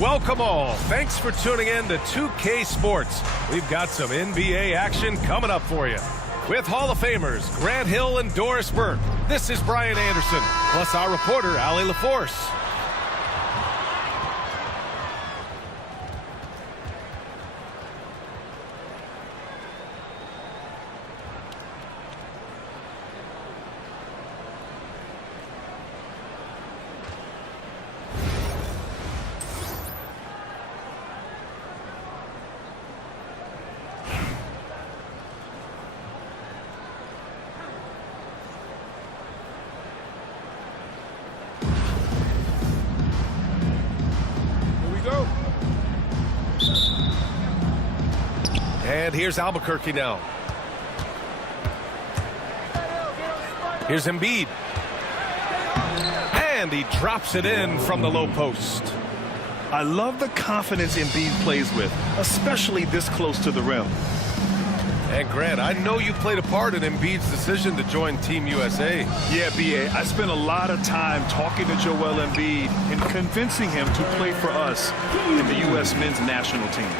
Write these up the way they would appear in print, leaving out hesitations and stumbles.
Welcome all. Thanks for tuning in to 2K Sports. We've got some NBA action coming up for you. With Hall of Famers Grant Hill and Doris Burke, this is Brian Anderson, plus our reporter, Allie LaForce. And here's Albuquerque now. Here's Embiid. And he drops it in from the low post. I love the confidence Embiid plays with, especially this close to the rim. And Grant, I know you played a part in Embiid's decision to join Team USA. Yeah, B.A., I spent a lot of time talking to Joel Embiid and convincing him to play for us in the U.S. men's national team.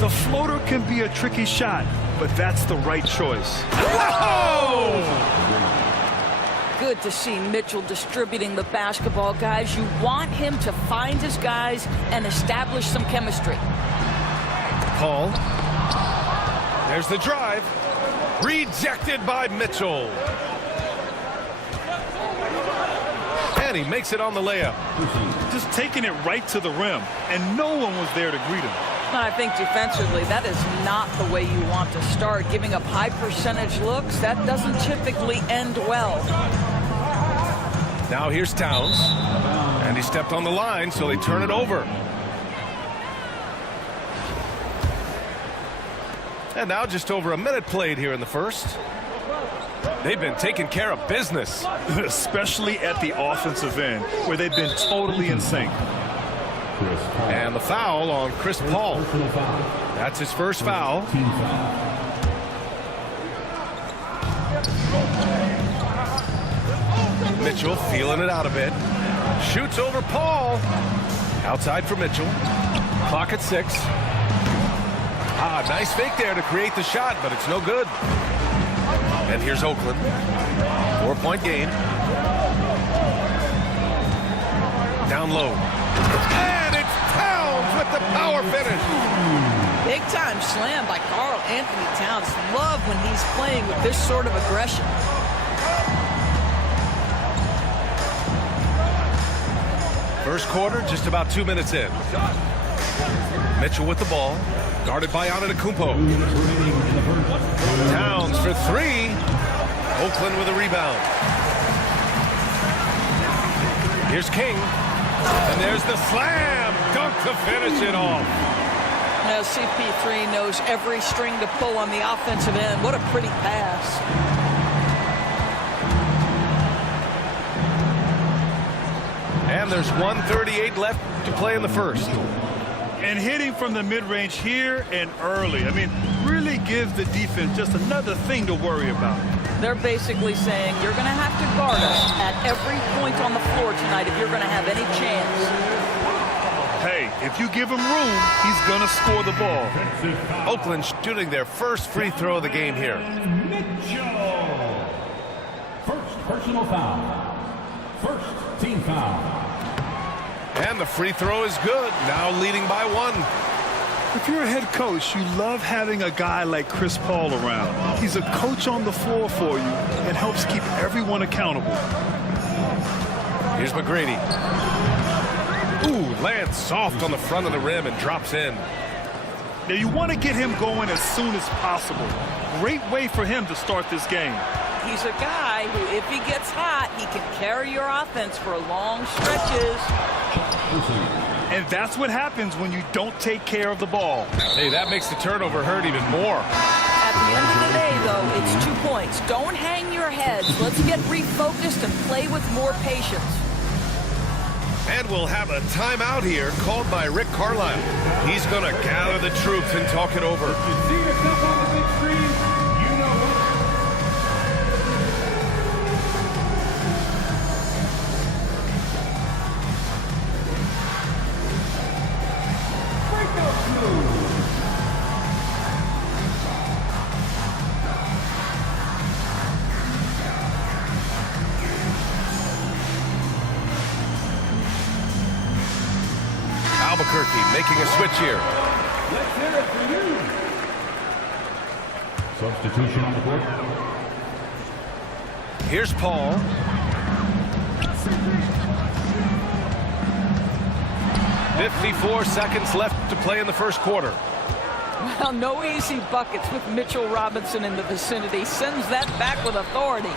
The floater can be a tricky shot, but that's the right choice. Whoa! Good to see Mitchell distributing the basketball, guys. You want him to find his guys and establish some chemistry. Paul. There's the drive. Rejected by Mitchell. And he makes it on the layup. Just taking it right to the rim, and no one was there to greet him. I think defensively, that is not the way you want to start. Giving up high percentage looks, that doesn't typically end well. Now here's Towns. And he stepped on the line, so they turn it over. And now just over a minute played here in the first. They've been taking care of business. Especially at the offensive end, where they've been totally in sync. And the foul on Chris Paul. That's his first foul. Mitchell feeling it out a bit. Shoots over Paul. Outside for Mitchell. Clock at 6. Nice fake there to create the shot, but it's no good. And here's Oakland. 4-point game. Down low. And it's Towns with the power finish. Big time slam by Karl Anthony Towns. Love when he's playing with this sort of aggression. First quarter, just about 2 minutes in. Mitchell with the ball. Guarded by Antetokounmpo. Towns for 3. Oakland with a rebound. Here's King. And there's the slam dunk to finish it off. Now CP3 knows every string to pull on the offensive end. What a pretty pass. And there's 1:38 left to play in the first. And hitting from the mid-range here and early. I mean, really gives the defense just another thing to worry about. They're basically saying you're going to have to guard us at every point on the floor tonight if you're going to have any chance. Hey, if you give him room, he's going to score the ball. Oakland shooting their first free throw of the game here. Mitchell. First personal foul. First team foul. And the free throw is good. Now leading by 1. If you're a head coach, you love having a guy like Chris Paul around. He's a coach on the floor for you and helps keep everyone accountable. Here's McGrady. Ooh, lands soft on the front of the rim and drops in. Now you want to get him going as soon as possible. Great way for him to start this game. He's a guy who, if he gets hot, he can carry your offense for long stretches. And that's what happens when you don't take care of the ball. Hey, that makes the turnover hurt even more. At the end of the day, though, it's 2 points. Don't hang your heads. Let's get refocused and play with more patience. And we'll have a timeout here called by Rick Carlisle. He's going to gather the troops and talk it over. Albuquerque making a switch here. Let's hear it for you. Substitution on the board. Here's Paul. "54 seconds left to play in the first quarter." Well, no easy buckets with Mitchell Robinson in the vicinity. Sends that back with authority.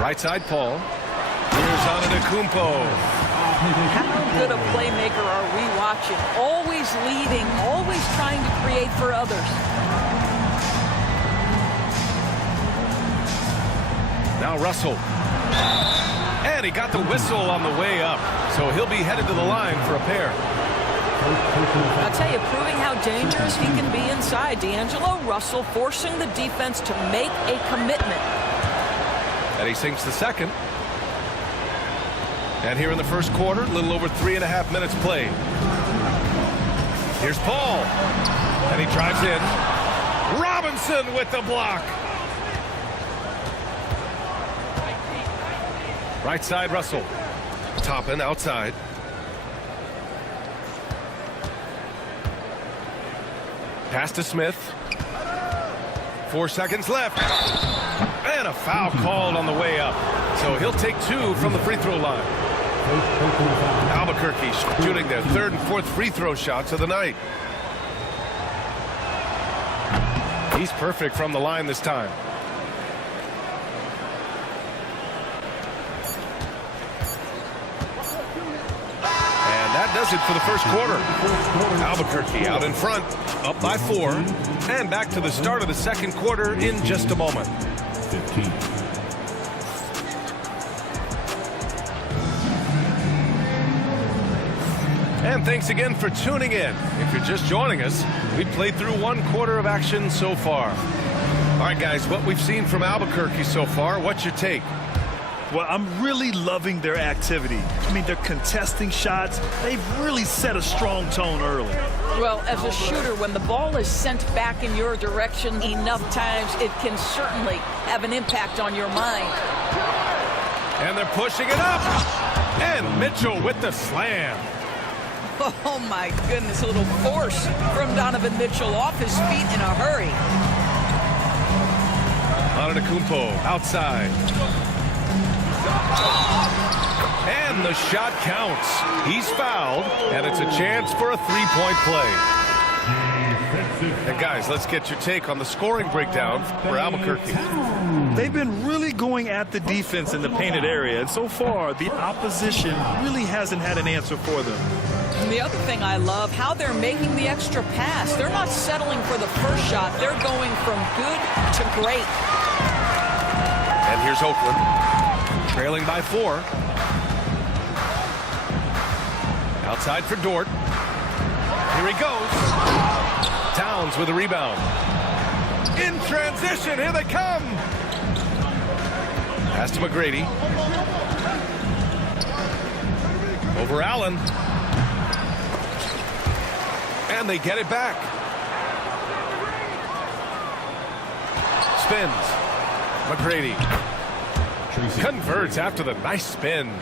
Right side, Paul. Here's Antetokounmpo. How good a playmaker are we watching? Always leading, always trying to create for others. Now Russell. And he got the whistle on the way up. So he'll be headed to the line for a pair. I'll tell you, proving how dangerous he can be inside. D'Angelo Russell forcing the defense to make a commitment. And he sinks the second. And here in the first quarter, a little over 3.5 minutes played. Here's Paul. And he drives in. Robinson with the block. Right side, Russell. Toppin outside. Pass to Smith. 4 seconds left. And a foul called on the way up. So he'll take 2 from the free throw line. Albuquerque shooting their 3rd and 4th free throw shots of the night. He's perfect from the line this time. And that does it for the first quarter. Albuquerque out in front, up by 4. And back to the start of the second quarter in just a moment. 15. And thanks again for tuning in. If you're just joining us, we played through 1 quarter of action so far. All right, guys, what we've seen from Albuquerque so far, what's your take? Well, I'm really loving their activity. I mean, they're contesting shots. They've really set a strong tone early. Well, as a shooter, when the ball is sent back in your direction enough times, it can certainly have an impact on your mind. And they're pushing it up. And Mitchell with the slam. Oh, my goodness, a little force from Donovan Mitchell off his feet in a hurry. Antetokounmpo outside. And the shot counts. He's fouled, and it's a chance for a 3-point play. And guys, let's get your take on the scoring breakdown for Albuquerque. They've been really going at the defense in the painted area, and so far, the opposition really hasn't had an answer for them. And the other thing I love, how they're making the extra pass. They're not settling for the first shot. They're going from good to great. And here's Oakland, trailing by 4. Outside for Dort. Here he goes. Towns with a rebound. In transition, here they come. Pass to McGrady. Over Allen. And they get it back. Spins. McGrady converts after the nice spin.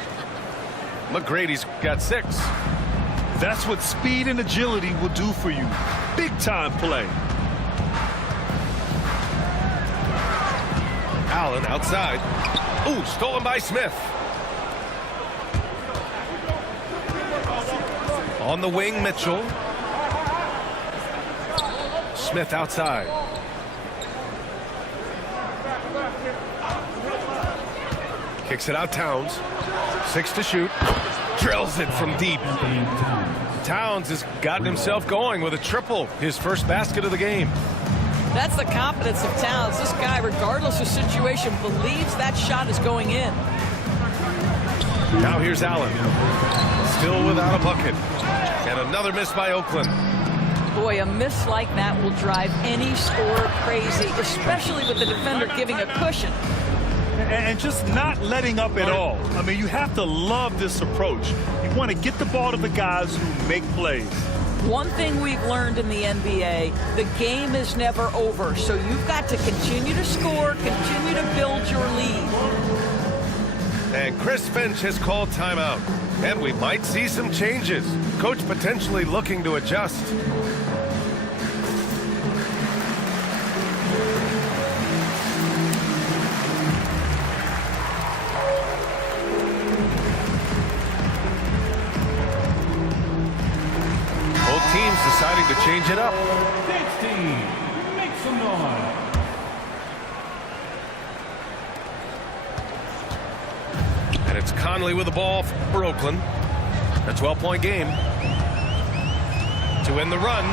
McGrady's got 6. That's what speed and agility will do for you. Big time play. Allen outside. Ooh, stolen by Smith. On the wing, Mitchell. Smith outside. Kicks it out, Towns. 6 to shoot. Drills it from deep. Towns has gotten himself going with a triple. His first basket of the game. That's the confidence of Towns. This guy, regardless of situation, believes that shot is going in. Now here's Allen. Still without a bucket. And another miss by Oakland. Boy, a miss like that will drive any scorer crazy, especially with the defender giving a cushion. And just not letting up at all. I mean, you have to love this approach. You want to get the ball to the guys who make plays. One thing we've learned in the NBA, the game is never over. So you've got to continue to score, continue to build your lead. And Chris Finch has called timeout. And we might see some changes. Coach potentially looking to adjust. Both teams deciding to change it up. Next team, make some noise. And it's Conley with the ball for Oakland. A 12-point game. To win the run.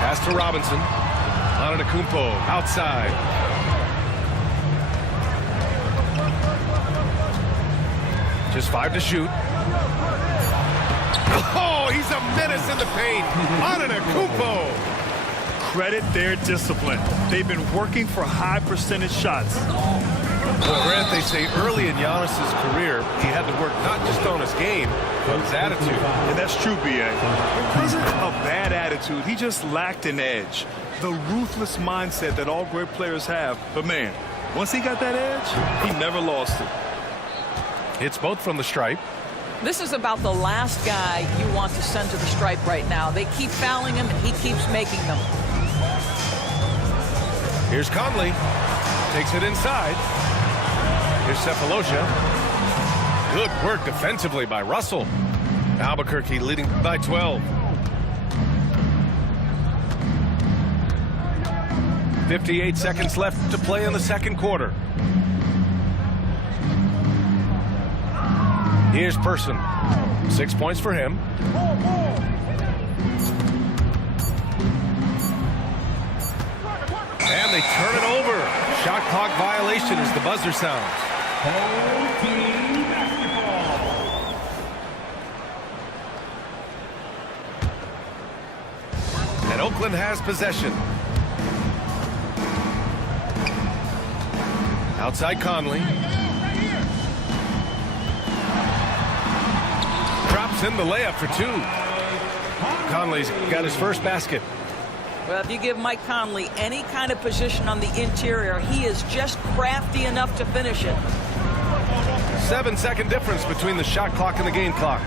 Pass to Robinson. Antetokounmpo outside. Just 5 to shoot. Oh, he's a menace in the paint. Antetokounmpo. Credit their discipline. They've been working for high percentage shots. Well, Grant, they say early in Giannis's career, he had to work not just on his game, but his attitude. And that's true, B.A. It wasn't a bad attitude. He just lacked an edge. The ruthless mindset that all great players have. But, man, once he got that edge, he never lost it. It's both from the stripe. This is about the last guy you want to send to the stripe right now. They keep fouling him, and he keeps making them. Here's Conley. Takes it inside. Here's Cephalosha. Good work defensively by Russell. Albuquerque leading by 12. 58 seconds left to play in the second quarter. Here's Person. 6 points for him. And they turn it over. Shot clock violation as the buzzer sounds. Home team basketball. And Oakland has possession. Outside Conley. Drops in the layup for 2. Conley's got his first basket. Well, if you give Mike Conley any kind of position on the interior, he is just crafty enough to finish it. 7-second difference between the shot clock and the game clock.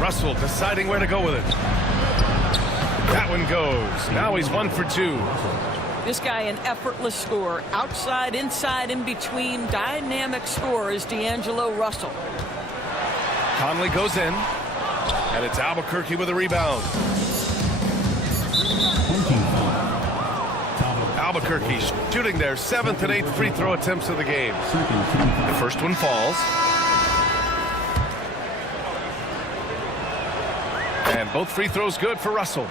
Russell deciding where to go with it. That one goes. Now he's 1 for 2. This guy, an effortless scorer. Outside, inside, in between. Dynamic scorer is D'Angelo Russell. Conley goes in. And it's Albuquerque with a rebound. Albuquerque shooting their 7th and 8th free throw attempts of the game. The first one falls. And both free throws good for Russell.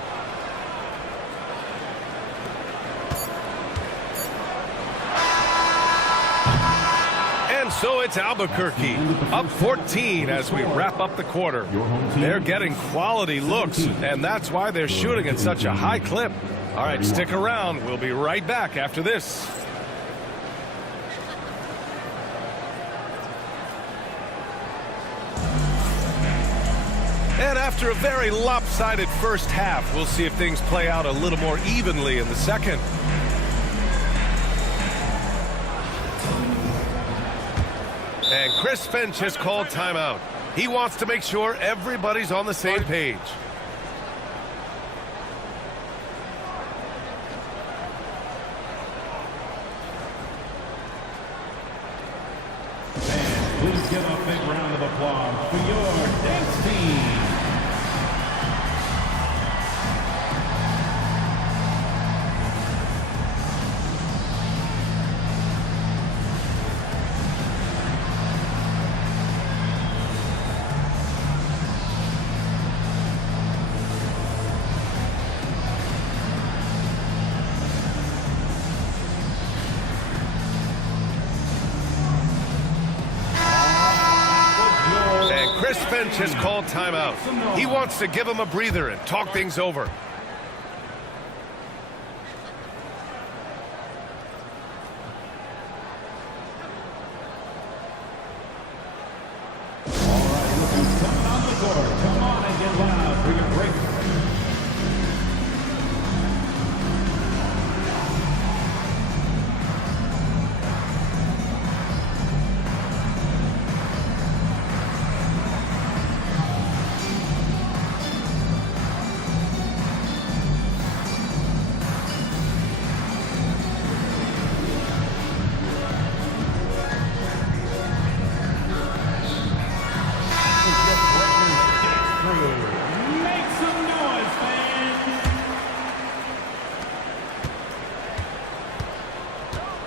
And so it's Albuquerque up 14 as we wrap up the quarter. They're getting quality looks, and that's why they're shooting at such a high clip. All right, stick around. We'll be right back after this. And after a very lopsided first half, we'll see if things play out a little more evenly in the second. And Chris Finch has called timeout. He wants to make sure everybody's on the same page. And please give a big round of applause for your dance team. Chris Finch has called timeout. He wants to give him a breather and talk things over. Coming on the court. Come on and get loud for your break.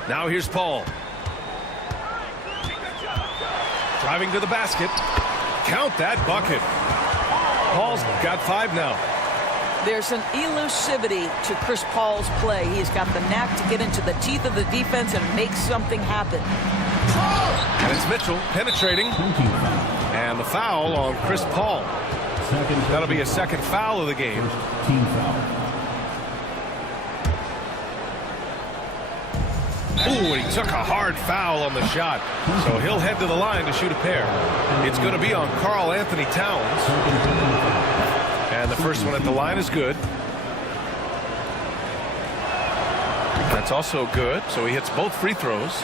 Now here's Paul. Driving to the basket. Count that bucket. Paul's got 5 now. There's an elusivity to Chris Paul's play. He's got the knack to get into the teeth of the defense and make something happen. And it's Mitchell penetrating. And the foul on Chris Paul. That'll be a second foul of the game. Team foul. Ooh, and he took a hard foul on the shot. So he'll head to the line to shoot a pair. It's going to be on Karl Anthony Towns. And the first one at the line is good. That's also good. So he hits both free throws.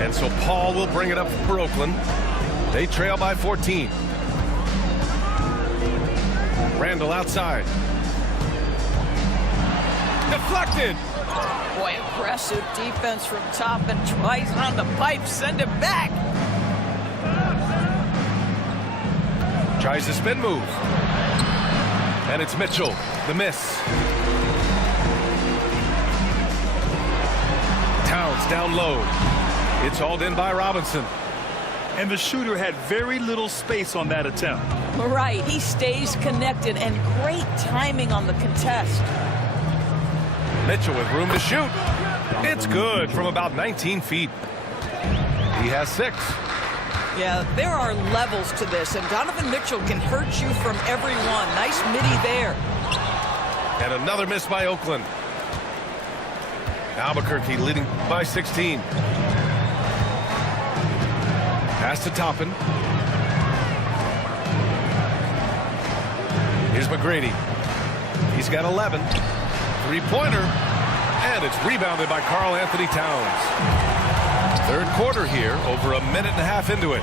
And so Paul will bring it up for Oakland. They trail by 14. Randall outside. Deflected. Boy, impressive defense from top, and twice on the pipe. Send it back. Tries the spin move. And it's Mitchell. The miss. Towns down low. It's hauled in by Robinson. And the shooter had very little space on that attempt. Right, he stays connected, and great timing on the contest. Mitchell with room to shoot. It's good from about 19 feet. He has 6. Yeah, there are levels to this, and Donovan Mitchell can hurt you from everyone. Nice midi there. And another miss by Oakland. Albuquerque leading by 16. Pass to Toppin. Here's McGrady. He's got 11. Three-pointer. And it's rebounded by Karl Anthony Towns. Third quarter here, over a minute and a half into it.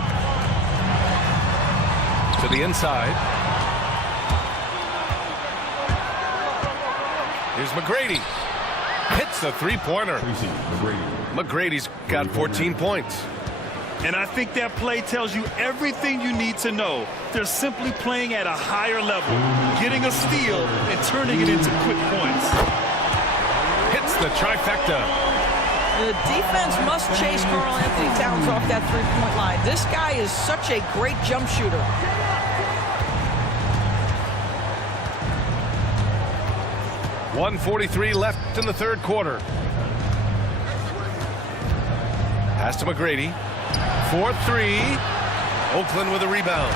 To the inside. Here's McGrady. Hits the three-pointer. McGrady's got 14 points. And I think that play tells you everything you need to know. They're simply playing at a higher level, getting a steal and turning it into quick points. Hits the trifecta. The defense must chase Karl Anthony Towns off that three-point line. This guy is such a great jump shooter. .143 left in the third quarter. Pass to McGrady. 4-3. Oakland with a rebound.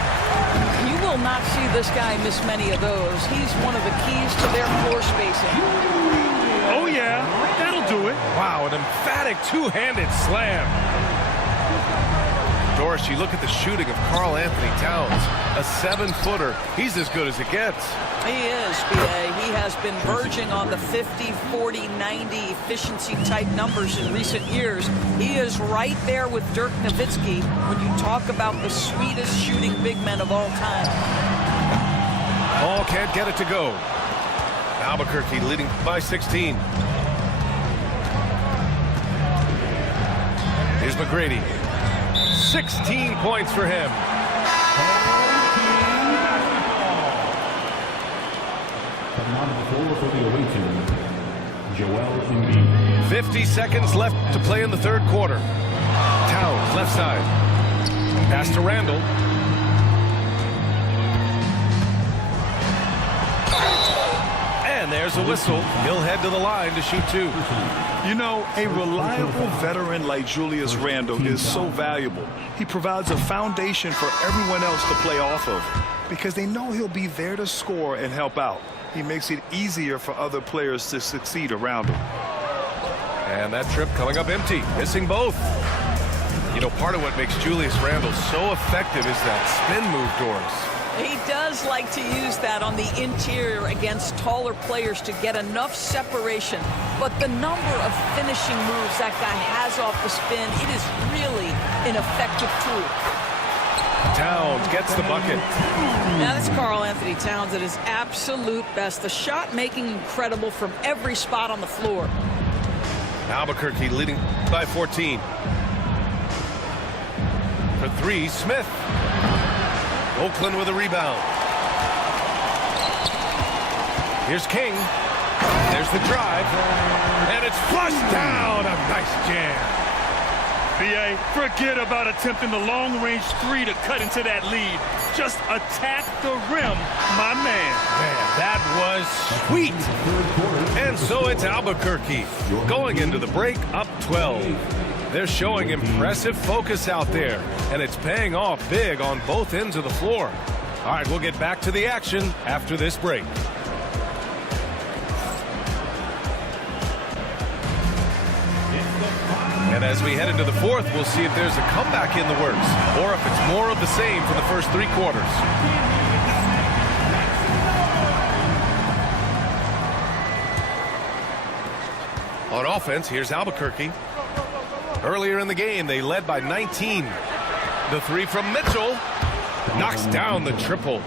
You will not see this guy miss many of those. He's one of the keys to their floor spacing. Oh, yeah. That'll do it. Wow, an emphatic two-handed slam. Doris, you look at the shooting of Karl Anthony Towns. A 7-footer. He's as good as it gets. He is, B.A. He has been verging on the 50, 40, 90 efficiency type numbers in recent years. He is right there with Dirk Nowitzki when you talk about the sweetest shooting big men of all time. Ball can't get it to go. Albuquerque leading by 16. Here's McGrady. 16 points for him. 50 seconds left to play in the third quarter. Towns left side. Pass to Randall. And there's a whistle. He'll head to the line to shoot 2. You know, a reliable veteran like Julius Randle is so valuable. He provides a foundation for everyone else to play off of because they know he'll be there to score and help out. He makes it easier for other players to succeed around him. And that trip coming up empty, missing both. You know, part of what makes Julius Randle so effective is that spin move, Doris. He does like to use that on the interior against taller players to get enough separation. But the number of finishing moves that guy has off the spin, it is really an effective tool. Towns gets the bucket. Now that's Karl Anthony Towns at his absolute best. The shot making incredible from every spot on the floor. Albuquerque leading by 14. For 3, Smith. Oakland with a rebound. Here's King. There's the drive. And it's flushed jam. BA, forget about attempting the long-range three to cut into that lead. Just attack the rim, my man. Man, that was sweet. And so it's Albuquerque going into the break up 12. They're showing impressive focus out there, and it's paying off big on both ends of the floor. All right, we'll get back to the action after this break. And as we head into the fourth, we'll see if there's a comeback in the works or if it's more of the same for the first three quarters. On offense, here's Albuquerque. Earlier in the game, they led by 19. The three from Mitchell knocks down the triple.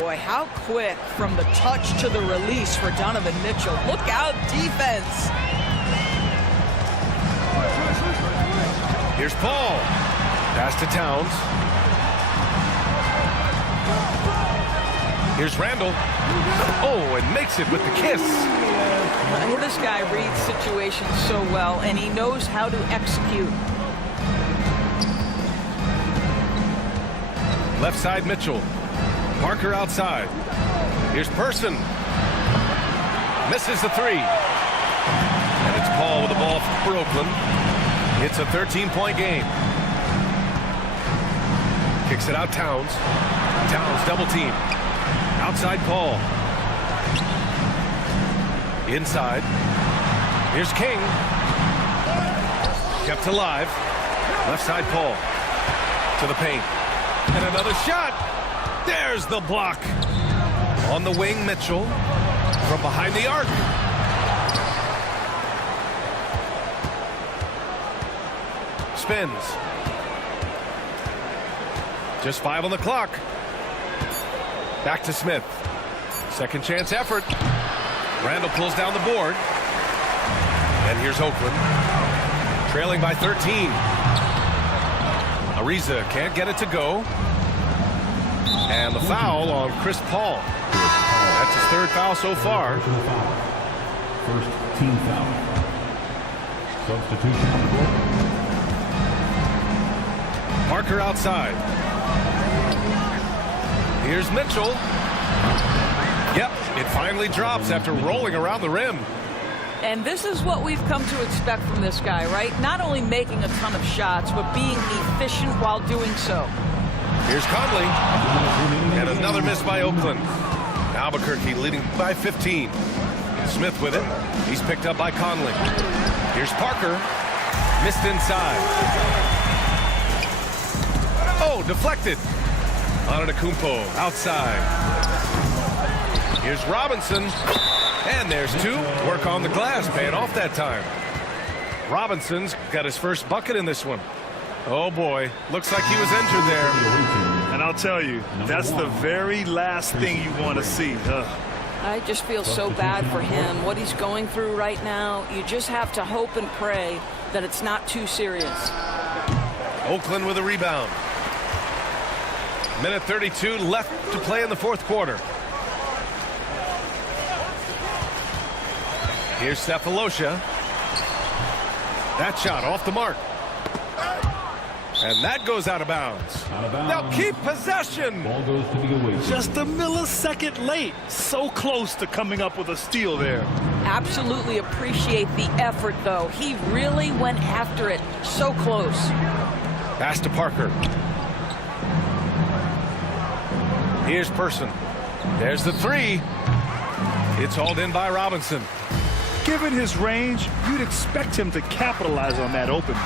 Boy, how quick from the touch to the release for Donovan Mitchell. Look out, defense. Here's Paul. Pass to Towns. Here's Randall. Oh, and makes it with the kiss. This guy reads situations so well, and he knows how to execute. Left side, Mitchell. Parker outside. Here's Person. Misses the three. And it's Paul with the ball for Oakland. It's a 13-point game. Kicks it out, Towns. Towns double team. Outside Paul. Inside. Here's King. Kept alive. Left side Paul. To the paint. And another shot. There's the block. On the wing, Mitchell. From behind the arc. Spins. Just 5 on the clock. Back to Smith. Second chance effort. Randall pulls down the board. And here's Oakland. Trailing by 13. Ariza can't get it to go. And the foul on Chris Paul. That's his third foul so far. First team foul. Substitution on the board. Parker outside. Here's Mitchell. Yep, it finally drops after rolling around the rim. And this is what we've come to expect from this guy, right? Not only making a ton of shots, but being efficient while doing so. Here's Conley. And another miss by Oakland. Albuquerque leading by 15. Smith with it. He's picked up by Conley. Here's Parker. Missed inside. Oh, deflected. Antetokounmpo outside. Here's Robinson. And there's two. Work on the glass, paying off that time. Robinson's got his first bucket in this one. Oh, boy. Looks like he was injured there. And I'll tell you, that's the very last thing you want to see. I just feel so bad for him. What he's going through right now, you just have to hope and pray that it's not too serious. Oakland with a rebound. Minute 32 left to play in the fourth quarter. Here's Cephalosha. That shot off the mark. And that goes out of bounds. They'll keep possession. Ball goes to the away. Just a millisecond late. So close to coming up with a steal there. Absolutely appreciate the effort, though. He really went after it. So close. Pass to Parker. Here's Person. There's the three. It's hauled in by Robinson. Given his range, you'd expect him to capitalize on that opening.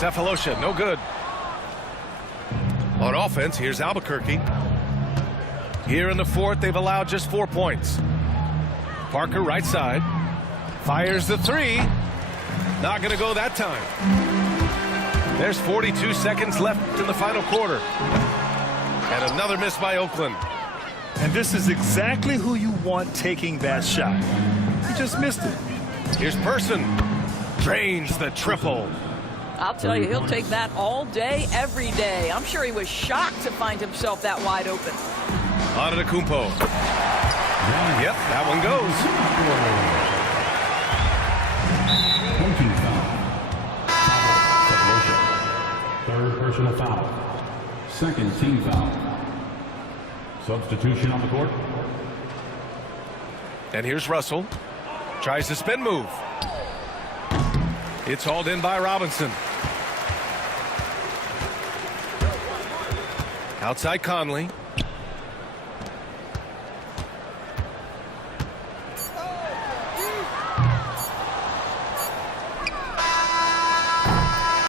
Cephalosha, no good. On offense, here's Albuquerque. Here in the fourth, they've allowed just 4 points. Parker, right side. Fires the three. Not going to go that time. There's 42 seconds left in the final quarter. And another miss by Oakland. And this is exactly who you want taking that shot. He just missed it. Here's Person. Drains the triple. I'll tell you, he'll take that all day, every day. I'm sure he was shocked to find himself that wide open. Antetokounmpo. Yep, that one goes. personal foul. Second team foul. Substitution on the court. And here's Russell. Tries the spin move. It's hauled in by Robinson. Outside Conley.